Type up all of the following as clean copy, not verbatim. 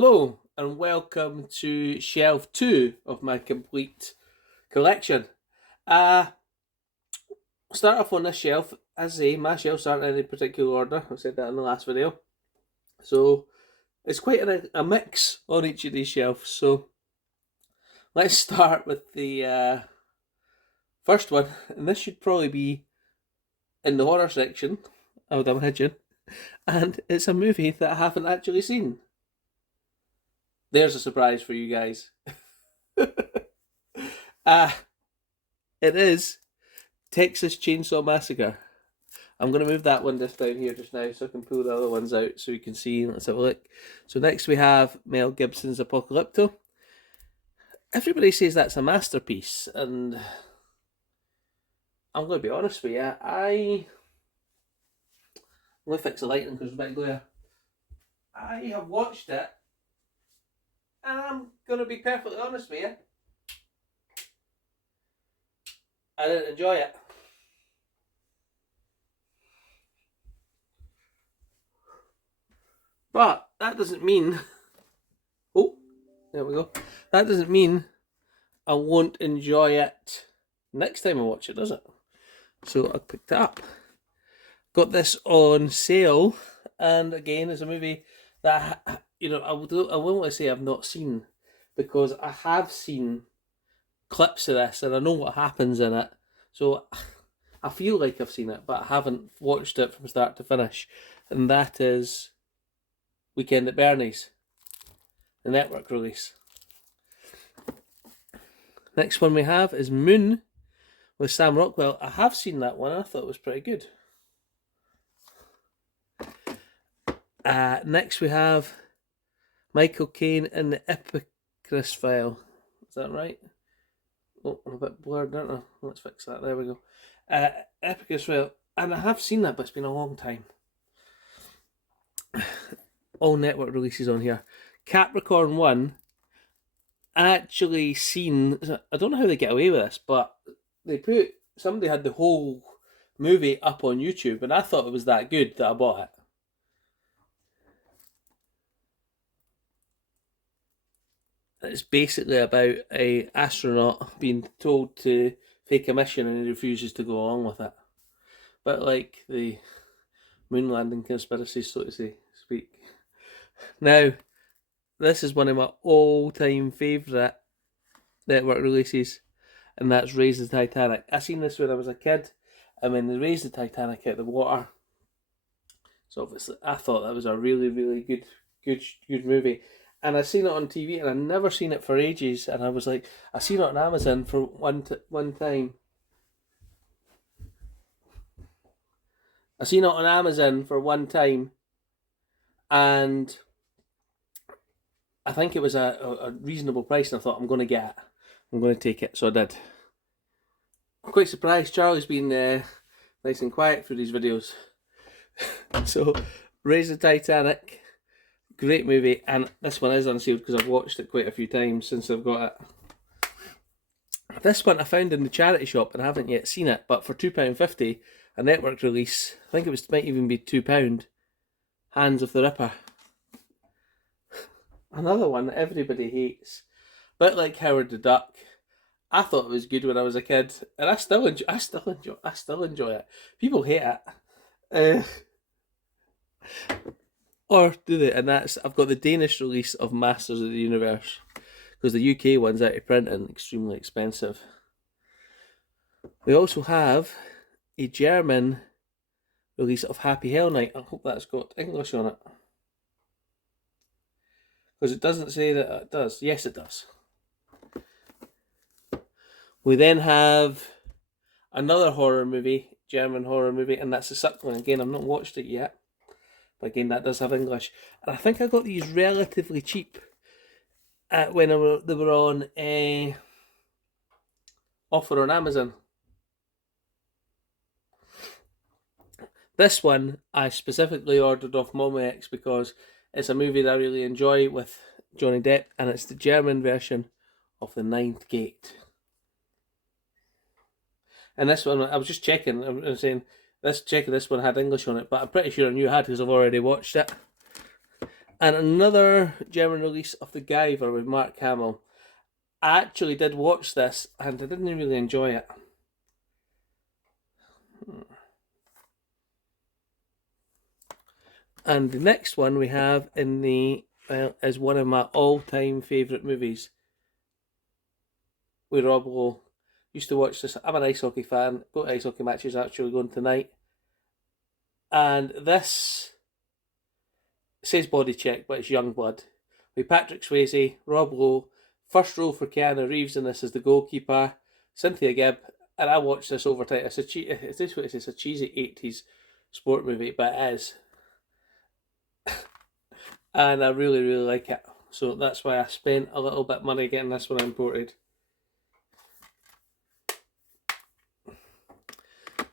Hello and welcome to shelf 2 of my complete collection. Start off on this shelf. As I say, my shelves aren't in any particular order. I said that in the last video. So it's quite a mix on each of these shelves. So let's start with the first one. And this should probably be in the horror section, I would imagine. And it's a movie that I haven't actually seen. There's a surprise for you guys. It is Texas Chainsaw Massacre. I'm going to move that one just down here just now so I can pull the other ones out so you can see. Let's have a look. So next we have Mel Gibson's Apocalypto. Everybody says that's a masterpiece, and I'm going to be honest with you. I'm going to fix the lighting because there's a bit of glare. I have watched it, and I'm going to be perfectly honest with you. I didn't enjoy it. But that doesn't mean... Oh, there we go. That doesn't mean I won't enjoy it next time I watch it, does it? So I picked it up. Got this on sale, and again, it's a movie that, I won't say I've not seen, because I have seen clips of this and I know what happens in it. So I feel like I've seen it, but I haven't watched it from start to finish. And that is Weekend at Bernie's, the network release. Next one we have is Moon with Sam Rockwell. I have seen that one. I thought it was pretty good. Next we have Michael Caine in the Epicris File. Is that right? Oh, I'm a bit blurred, aren't I? Let's fix that. There we go. Epicris File. And I have seen that, but it's been a long time. All network releases on here. Capricorn 1, actually seen... I don't know how they get away with this, but somebody had the whole movie up on YouTube, and I thought it was that good that I bought it. It's basically about an astronaut being told to fake a mission and he refuses to go along with it. But like the moon landing conspiracy, so to speak. Now, this is one of my all-time favourite network releases, and that's Raise the Titanic. I seen this when I was a kid, and when they raised the Titanic out of the water, so obviously I thought that was a really, really good movie. And I seen it on TV, and I'd never seen it for ages. And I was like, I seen it on Amazon for one time. I seen it on Amazon for one time, and I think it was a reasonable price. And I thought, I'm going to get it. I'm going to take it. So I did. I'm quite surprised. Charlie's been nice and quiet through these videos. So, Raise the Titanic. Great movie, and this one is unsealed because I've watched it quite a few times since I've got it. This one I found in the charity shop and I haven't yet seen it, but for £2.50, a network release, I think might even be £2, Hands of the Ripper. Another one that everybody hates. A bit like Howard the Duck. I thought it was good when I was a kid, and I still enjoy it. People hate it. Or do they? And I've got the Danish release of Masters of the Universe, because the UK one's out of print and extremely expensive. We also have a German release of Happy Hell Night. I hope that's got English on it, because it doesn't say that it does. Yes, it does. We then have another horror movie, German horror movie, and that's The Suckling. Again, I've not watched it yet. But again, that does have English. And I think I got these relatively cheap when they were on offer on Amazon. This one I specifically ordered off Momex because it's a movie that I really enjoy with Johnny Depp, and it's the German version of The Ninth Gate. And this one, I was just checking, I was saying, this one had English on it, but I'm pretty sure I knew it had because I've already watched it. And another German release of The Guyver with Mark Hamill. I actually did watch this and I didn't really enjoy it. And the next one we have in the is one of my all-time favourite movies. With Rob Lowe. Used to watch this. I'm an ice hockey fan. Go to ice hockey matches actually going tonight. And this says Body Check, but it's Youngblood. With Patrick Swayze, Rob Lowe, first role for Keanu Reeves in this as the goalkeeper, Cynthia Gibb, and I watched this over time. It's a cheesy 80s sport movie, but it is. And I really, really like it. So that's why I spent a little bit of money getting this one imported.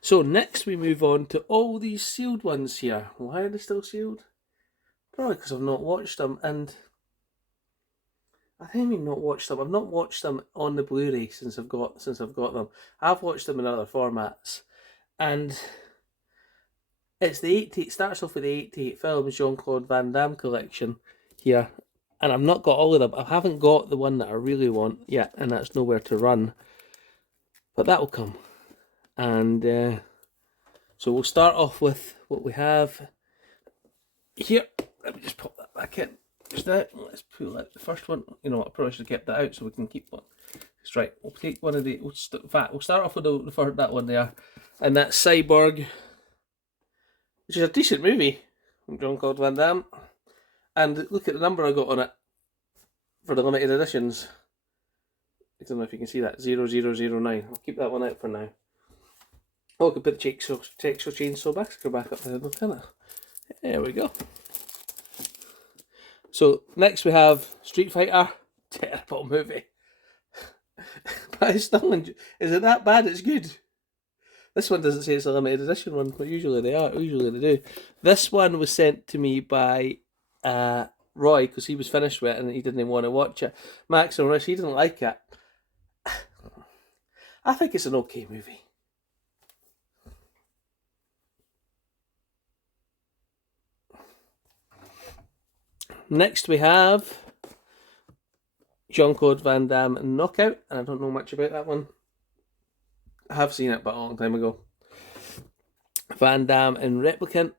So next we move on to all these sealed ones here. Why are they still sealed? Probably because I've not watched them, and I think I've not watched them. I've not watched them on the Blu-ray since I've got them. I've watched them in other formats, and it's the 80. It starts off with the 88 films Jean-Claude Van Damme collection here, and I've not got all of them. I haven't got the one that I really want yet, and that's Nowhere to Run, but that will come. And so we'll start off with what we have here. Let me just pop that back in just now. Let's pull out the first one. You know what, I probably should have kept that out so we can keep one. That's right, we'll take one of the, in fact, we'll start off with the first, that one there. And that's Cyborg, which is a decent movie from Jean-Claude Van Damme. And look at the number I got on it for the limited editions. I don't know if you can see that, 0009. I'll keep that one out for now. Oh, I could put the Texas Chainsaw Massacre back up there, can I? There we go. So next we have Street Fighter. Terrible movie. But it's still, is it that bad? It's good. This one doesn't say it's a limited edition one, but usually they are. Usually they do. This one was sent to me by Roy because he was finished with it and he didn't even want to watch it. Max and Rush, he didn't like it. I think it's an okay movie. Next we have Jean-Claude Van Damme and Knockout, and I don't know much about that one. I have seen it, but a long time ago. Van Damme and Replicant.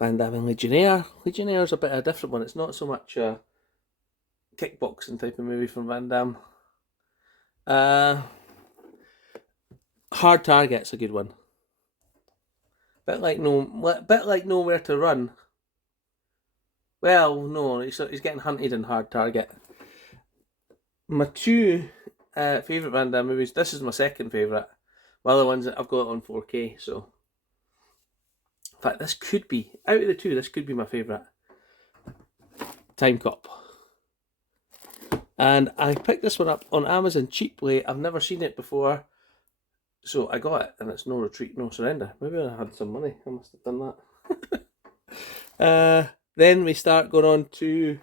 Van Damme and Legionnaire. Legionnaire's a bit of a different one. It's not so much a kickboxing type of movie from Van Damme. Hard Target's a good one. Bit like Nowhere to Run. Well, no, he's getting hunted in Hard Target. My two favourite Van Damme movies, this is my second favourite. My other ones that I've got on 4K, so. In fact, this could be, out of the two, this could be my favourite. Time Cop. And I picked this one up on Amazon cheaply. I've never seen it before. So I got it, and it's No Retreat, No Surrender. Maybe I had some money. I must have done that. Then we start going on to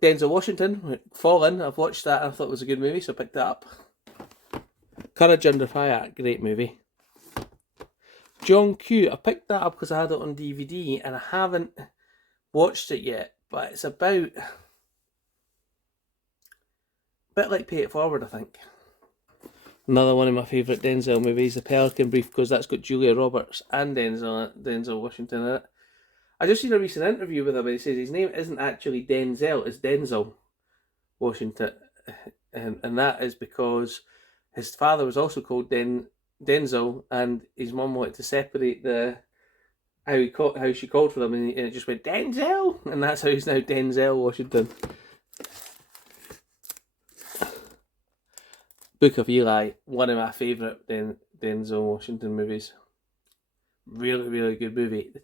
Denzel Washington, Fallen. I've watched that and I thought it was a good movie, so I picked that up. Courage Under Fire, great movie. John Q, I picked that up because I had it on DVD and I haven't watched it yet, but it's about a bit like Pay It Forward, I think. Another one of my favourite Denzel movies, The Pelican Brief, because that's got Julia Roberts and Denzel Washington in it. I just seen a recent interview with him and he says his name isn't actually Denzel, it's Denzel Washington. And that is because his father was also called Denzel and his mum wanted to separate how she called for them and it just went Denzel, and that's how he's now Denzel Washington. Book of Eli, one of my favourite Denzel Washington movies. Really, really good movie.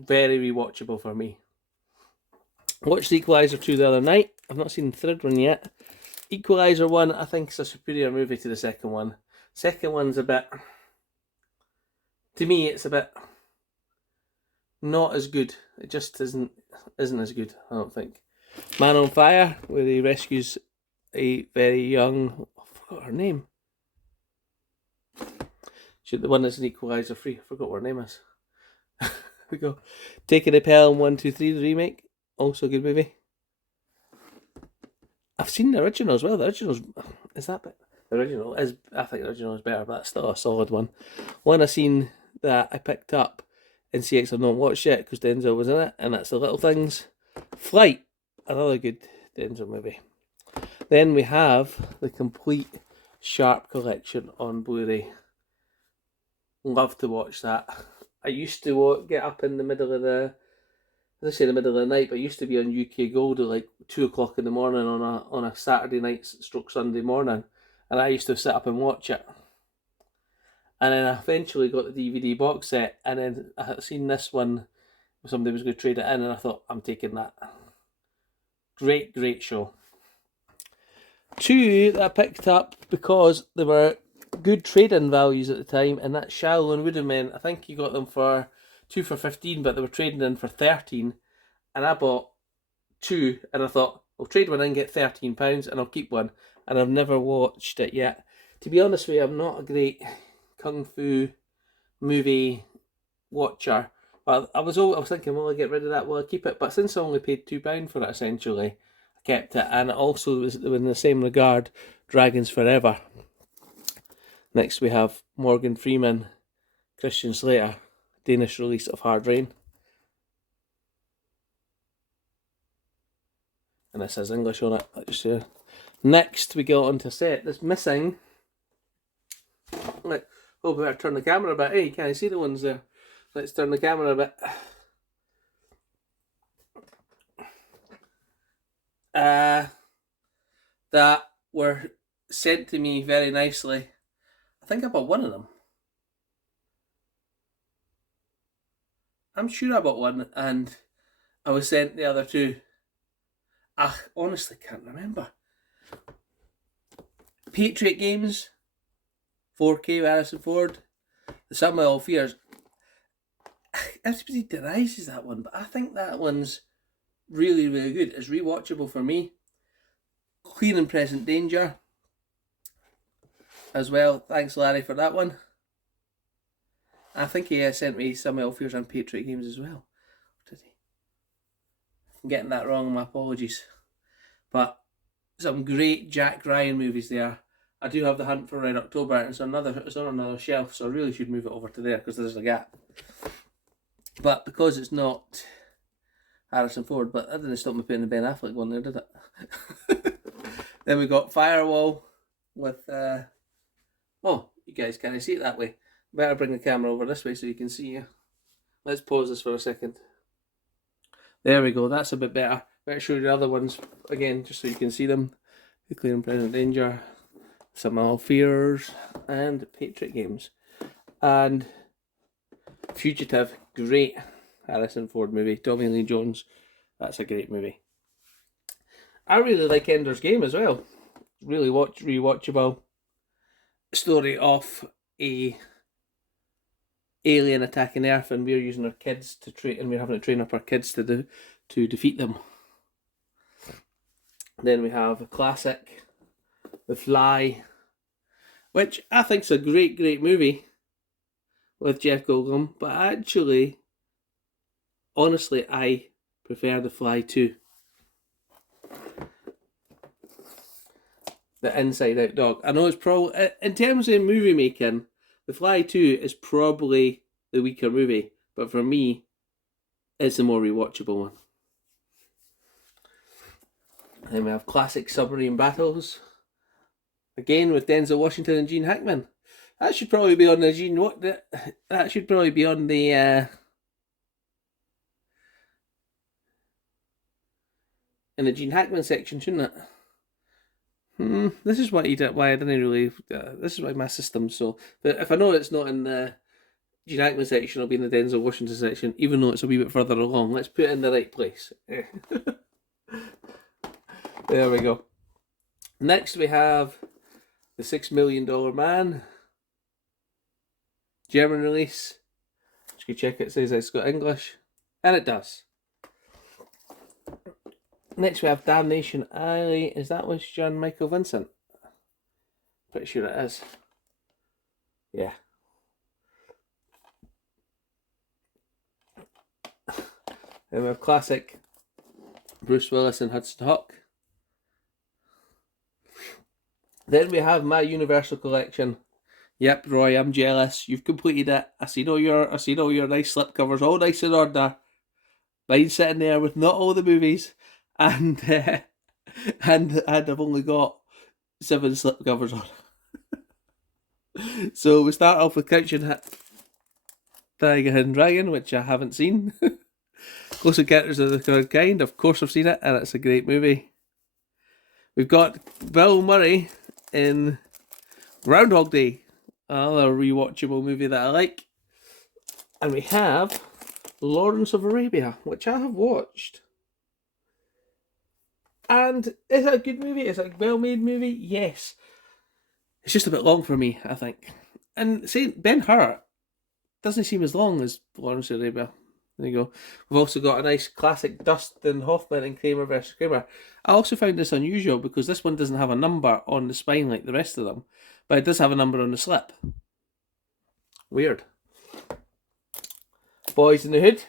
Very rewatchable for me. Watched Equalizer 2 the other night. I've not seen the third one yet. Equalizer 1, I think, is a superior movie to the second one. Second one's a bit... To me, it's a bit... not as good. It just isn't as good, I don't think. Man on Fire, where he rescues a very young... I forgot her name. The one that's an Equalizer 3. I forgot what her name is. We go. Taking the Pelham 1, 2, 3, the remake. Also a good movie. I've seen the original as well. The original's is that bit? The original is. I think the original is better, but that's still a solid one. One I seen that I picked up in CX I've not watched yet because Denzel was in it, and that's The Little Things. Flight, another good Denzel movie. Then we have the complete Sharp collection on Blu Ray. Love to watch that. I used to get up in the middle of the, as I say, the middle of the night, but I used to be on UK Gold at like 2 o'clock in the morning on a Saturday night stroke Sunday morning, and I used to sit up and watch it. And then I eventually got the DVD box set, and then I had seen this one where somebody was going to trade it in, and I thought, I'm taking that. Great, great show. Two that I picked up because they were good trade-in values at the time, and that's Shallow and Wooden Men. I think you got them for 2 for 15, but they were trading in for 13, and I bought 2, and I thought, I'll trade one in and get £13, and I'll keep one, and I've never watched it yet. To be honest with you, I'm not a great kung fu movie watcher, but I was thinking, will I get rid of that? Will I keep it? But since I only paid £2 for it, essentially, I kept it, and it also was in the same regard, Dragons Forever. Next we have Morgan Freeman, Christian Slater, Danish release of Hard Rain. And this has English on it, I'll just say. Next we go on to a set that's missing. Like, oh, we better turn the camera a bit. Hey, can I see the ones there? Let's turn the camera a bit. That were sent to me very nicely. I think I bought one of them. I'm sure I bought one, and I was sent the other two. I honestly can't remember. Patriot Games, 4K with Harrison Ford. The Sum of All Fears. Everybody denies that one, but I think that one's really, really good. It's rewatchable for me. Clear and Present Danger as well. Thanks, Larry, for that one. I think he sent me Sum of All Fears and Patriot Games as well. Did he? I'm getting that wrong, my apologies. But some great Jack Ryan movies there. I do have The Hunt for Red October, and it's on another shelf, so I really should move it over to there because there's a gap. But because it's not Harrison Ford, but that didn't stop me putting the Ben Affleck one there, did it? Then we got Firewall with, oh, you guys can't see it that way. Better bring the camera over this way so you can see you. Let's pause this for a second. There we go, that's a bit better. Better show you the other ones again, just so you can see them. The Clear and Present Danger, Sum of All Fears, and Patriot Games. And Fugitive, great Harrison Ford movie. Tommy Lee Jones, that's a great movie. I really like Ender's Game as well. Really rewatchable story of a alien attacking Earth, and we're using our kids to train, and we're having to train up our kids to defeat them. Then we have a classic, The Fly, which I think's a great movie with Jeff Goldblum, but actually, honestly, I prefer The Fly 2. The Inside Out Dog. I know it's probably, in terms of movie making, The Fly 2 is probably the weaker movie, but for me, it's the more rewatchable one. Then we have classic submarine battles. Again with Denzel Washington and Gene Hackman. That should probably be on the that should probably be on the in the Gene Hackman section, shouldn't it? This is why I didn't really. This is why my system. So, but if I know it's not in the Gene Hackman section, it'll be in the Denzel Washington section, even though it's a wee bit further along. Let's put it in the right place. There we go. Next we have The $6 Million Man. German release. Just go check it says it's got English. And it does. Next we have Damnation Alley. Is that with John Michael Vincent? Pretty sure it is. Yeah. And we have classic Bruce Willis and Hudson Hawk. Then we have my Universal Collection. Yep, Roy, I'm jealous. You've completed it. I seen all your nice slipcovers, all nice in order. Mine's sitting there with not all the movies, and and I've only got 7 slipcovers on. So we start off with Crouching Tiger, Hidden Dragon, which I haven't seen. Close Encounters of the Third Kind, of course I've seen it, and it's a great movie. We've got Bill Murray in Groundhog Day, another rewatchable movie that I like. And we have Lawrence of Arabia, which I have watched. And is it a good movie? Is it a well-made movie? Yes. It's just a bit long for me, I think. And see, Ben-Hur doesn't seem as long as Lawrence of Arabia. There you go. We've also got a nice classic Dustin Hoffman and Kramer vs. Kramer. I also found this unusual because this one doesn't have a number on the spine like the rest of them, but it does have a number on the slip. Weird. Boys in the Hood.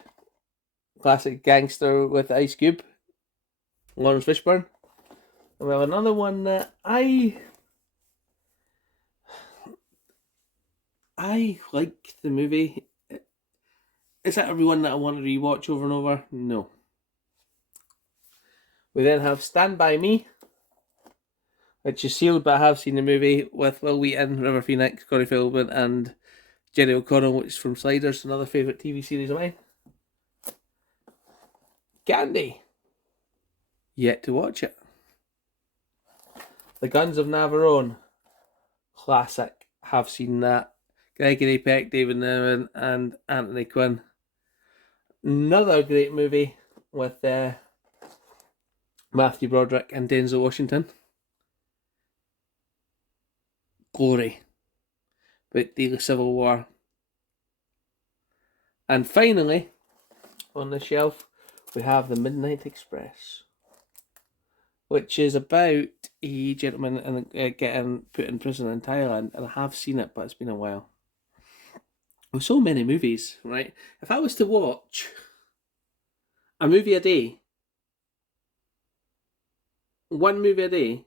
Classic gangster with Ice Cube. Lawrence Fishburne. And we have another one that I like the movie. Is that everyone that I want to rewatch over and over? No. We then have Stand By Me, which is sealed, but I have seen the movie with Will Wheaton, River Phoenix, Corey Feldman, and Jenny O'Connell, which is from Sliders, another favourite TV series of mine. Gandhi. Yet to watch it. The Guns of Navarone. Classic. Have seen that. Gregory Peck, David Niven, and Anthony Quinn. Another great movie with Matthew Broderick and Denzel Washington. Glory. About the Civil War. And finally, on the shelf, we have The Midnight Express, which is about a gentleman getting put in prison in Thailand, and I have seen it, but it's been a while. With so many movies, right? If I was to watch a movie a day, one movie a day,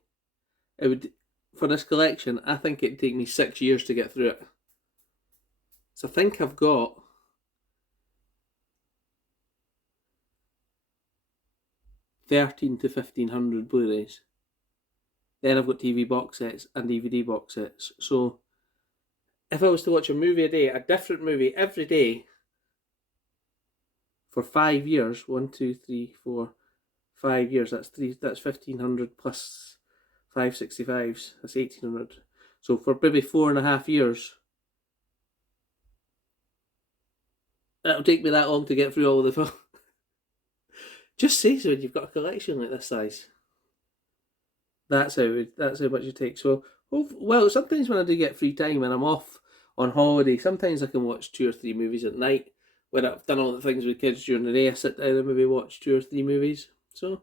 it would, for this collection, I think it'd take me 6 years to get through it. So I think I've got 1,300 to 1,500 Blu-rays. Then I've got TV box sets and DVD box sets. So if I was to watch a movie a day, a different movie every day for 5 years, 1, 2, 3, 4, 5 years, that's 1,500 plus 565s, that's 1,800. So for maybe 4.5 years, it'll take me that long to get through all of the film. Just say so when you've got a collection like this size. That's how much it takes. So, well, sometimes when I do get free time and I'm off on holiday, sometimes I can watch 2 or 3 movies at night. When I've done all the things with kids during the day, I sit down and maybe watch 2 or 3 movies. So,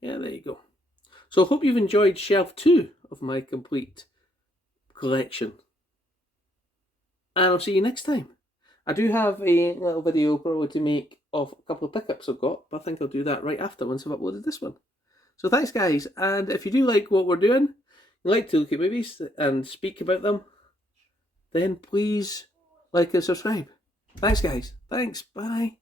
yeah, there you go. So I hope you've enjoyed shelf 2 of my complete collection. And I'll see you next time. I do have a little video probably to make of a couple of pickups I've got, but I think I'll do that right after once I've uploaded this one. So thanks guys, and if you do like what we're doing, you like to look at movies and speak about them, then please like and subscribe. Thanks guys, thanks, bye.